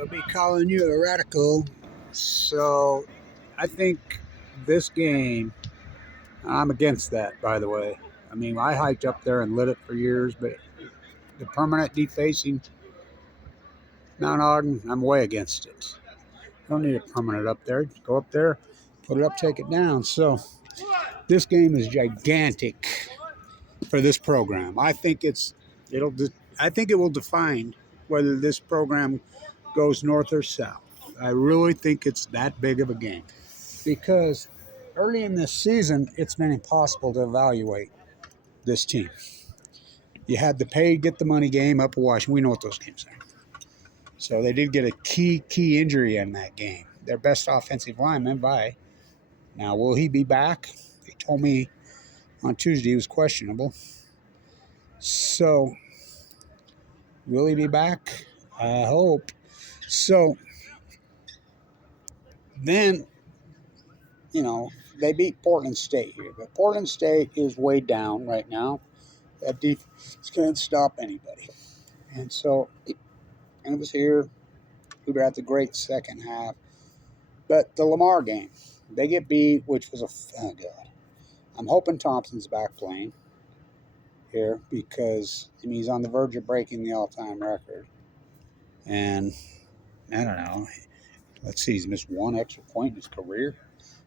We'll be calling you a radical. So I think this game, I'm against that, by the way. I mean, I hiked up there and lit it for years, but the permanent defacing Mount Ogden, I'm way against it. Don't need a permanent up there. Go up there, put it up, take it down. So this game is gigantic for this program. It'll I think it will define whether this program goes north or south. I really think it's that big of a game because early in this season, it's been impossible to evaluate this team. You had the pay, get the money game up in Washington. We know what those games are. So they did get a key injury in that game. Their best offensive lineman, by now, will he be back? They told me on Tuesday he was questionable. So will he be back? I hope. So then, they beat Portland State here, but Portland State is way down right now. That defense can't stop anybody. And so it was here. We were at the great second half. But the Lamar game, they get beat, which was oh God. I'm hoping Thompson's back playing here because he's on the verge of breaking the all-time record. And I don't know. Let's see, he's missed one extra point in his career.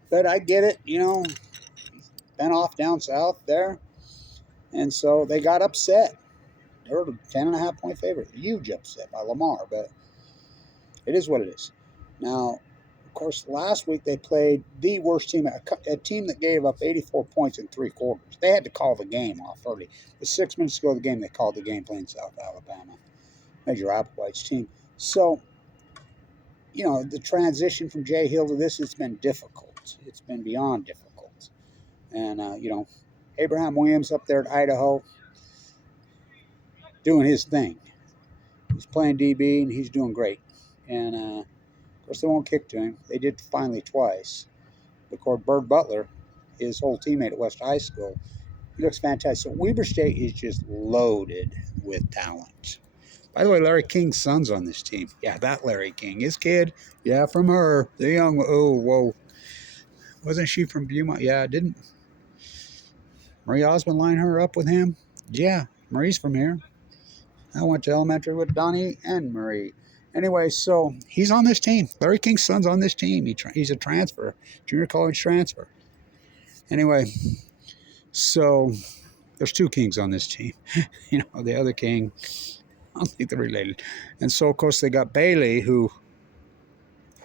But I get it, been off down south there. And so they got upset. They were a 10.5-point favorite. Huge upset by Lamar, but it is what it is. Now, of course, last week they played the worst team, a team that gave up 84 points in 3 quarters. They had to call the game off early. The 6 minutes ago of the game, they called the game playing South Alabama. Major Applewhite's team. So, the transition from Jay Hill to this, it's been difficult. It's been beyond difficult. And, Abraham Williams up there at Idaho doing his thing. He's playing DB, and he's doing great. And, of course, they won't kick to him. They did finally twice. Of course, Bird Butler, his whole teammate at West High School, he looks fantastic. So Weber State is just loaded with talent. By the way, Larry King's son's on this team. Yeah, that Larry King. His kid, yeah, from her. The young, whoa. Wasn't she from Beaumont? Yeah, didn't Marie Osmond line her up with him? Yeah, Marie's from here. I went to elementary with Donnie and Marie. Anyway, so he's on this team. Larry King's son's on this team. He's a transfer, junior college transfer. Anyway, so there's 2 Kings on this team. The other King, I don't think they're related. And so, of course, they got Bailey, who,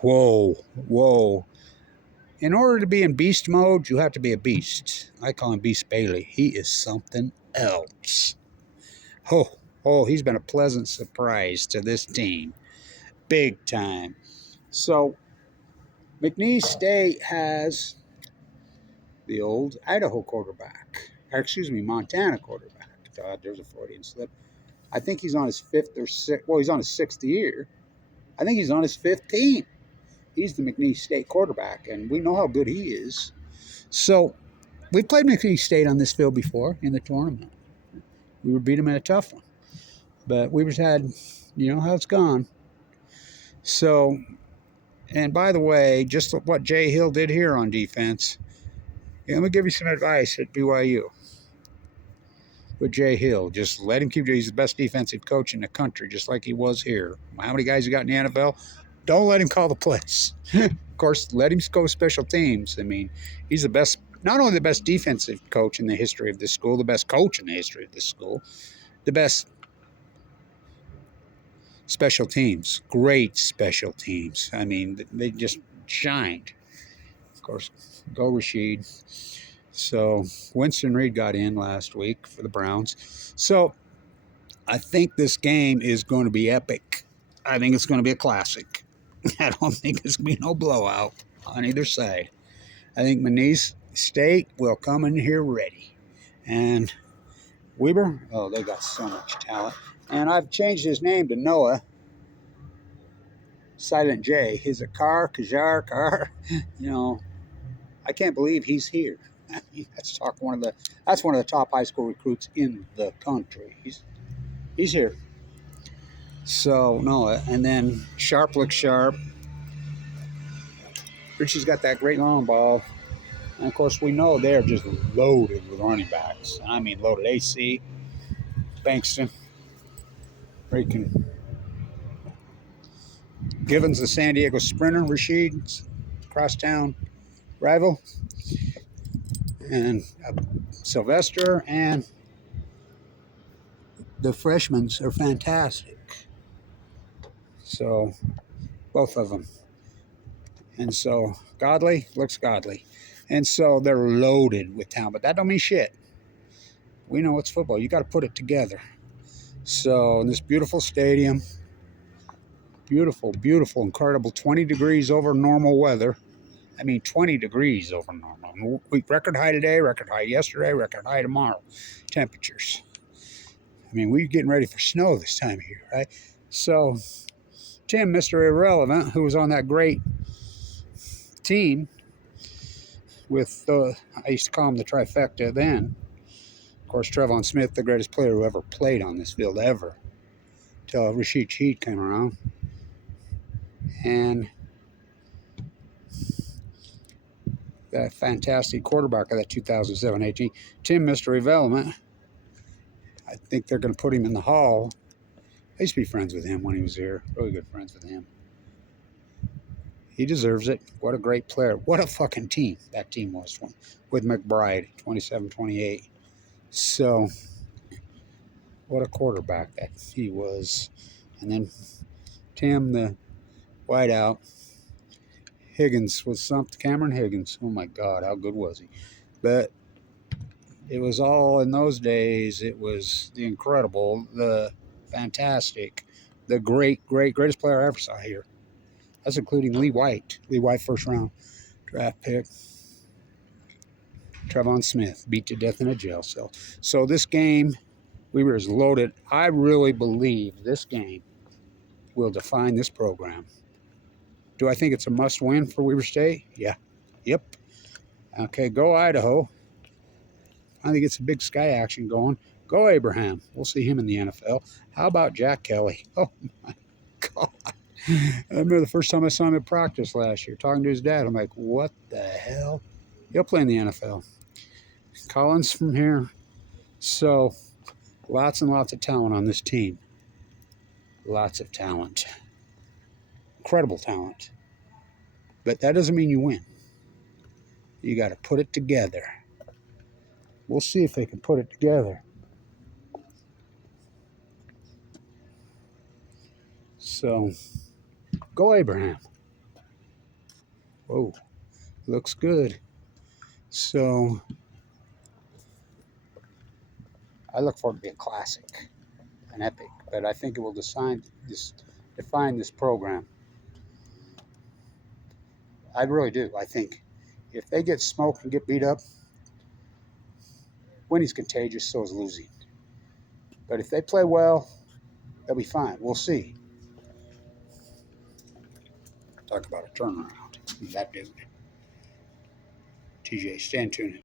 whoa. In order to be in beast mode, you have to be a beast. I call him Beast Bailey. He is something else. Oh, he's been a pleasant surprise to this team. Big time. So, McNeese State has the old Idaho quarterback. Montana quarterback. God, there's a Freudian slip. I think he's on his 5th or 6th. Well, he's on his 6th year. I think he's on his 5th team. He's the McNeese State quarterback, and we know how good he is. So, we played McNeese State on this field before in the tournament. We beat them in a tough one. But we just had, how it's gone. So, and by the way, just what Jay Hill did here on defense, let me give you some advice at BYU. With Jay Hill, just let him he's the best defensive coach in the country, just like he was here. How many guys he got in the NFL? Don't let him call the plays. Of course, let him go special teams. I mean, he's the best, not only the best defensive coach in the history of this school, the best coach in the history of this school, the best special teams, great special teams. I mean, they just shined. Of course, go Rashid. So Winston Reed got in last week for the Browns. So I think this game is going to be epic. I think it's going to be a classic. I don't think it's going to be no blowout on either side. I think McNeese State will come in here ready. And Weber, they got so much talent. And I've changed his name to Noah. Silent J. He's a Kajar. I can't believe he's here. That's one of the top high school recruits in the country. He's here. So, no, and then Sharp looks sharp. Richie's got that great long ball. And of course, we know they're just loaded with running backs. And I mean loaded. AC, Bankston, freaking Givens, the San Diego Sprinter, Rashid's crosstown rival, and Sylvester, and the freshmen are fantastic. So, both of them. And so, Godly looks godly. And so, they're loaded with talent. But that don't mean shit. We know it's football. You got to put it together. So, in this beautiful stadium, beautiful, beautiful, incredible, 20 degrees over normal weather. I mean, 20 degrees over normal. Record high today, record high yesterday, record high tomorrow. Temperatures. I mean, we're getting ready for snow this time of year, right? So, Tim, Mr. Irrelevant, who was on that great team with, I used to call him the trifecta then. Of course, Trevon Smith, the greatest player who ever played on this field, ever. Till Rashid Shaheed came around. And that fantastic quarterback of that 2007-18, Tim, Mr. Irrelevant. I think they're going to put him in the Hall. I used to be friends with him when he was here. Really good friends with him. He deserves it. What a great player. What a fucking team that team was with McBride, 27-28. So, what a quarterback that he was. And then Tim, the wideout. Higgins was something. Cameron Higgins. Oh, my God. How good was he? But it was all in those days. It was the incredible, the fantastic, the greatest player I ever saw here. That's including Lee White. Lee White, first round draft pick. Trevon Smith, beat to death in a jail cell. So this game, Weber is loaded. I really believe this game will define this program. Do I think it's a must-win for Weber State? Yeah. Yep. Okay, go Idaho. Finally get some big sky action going. Go Abraham. We'll see him in the NFL. How about Jack Kelly? Oh, my God. I remember the first time I saw him at practice last year, talking to his dad. I'm like, what the hell? He'll play in the NFL. Collins from here. So, lots and lots of talent on this team. Lots of talent. Incredible talent. But that doesn't mean you win. You got to put it together. We'll see if they can put it together. So, go Abraham. Whoa, looks good. So, I look forward to be a classic, an epic. But I think it will define this program. I really do. I think if they get smoked and get beat up, winning's contagious, so is losing. But if they play well, they'll be fine. We'll see. Talk about a turnaround. That dude. TJ, stand tuned.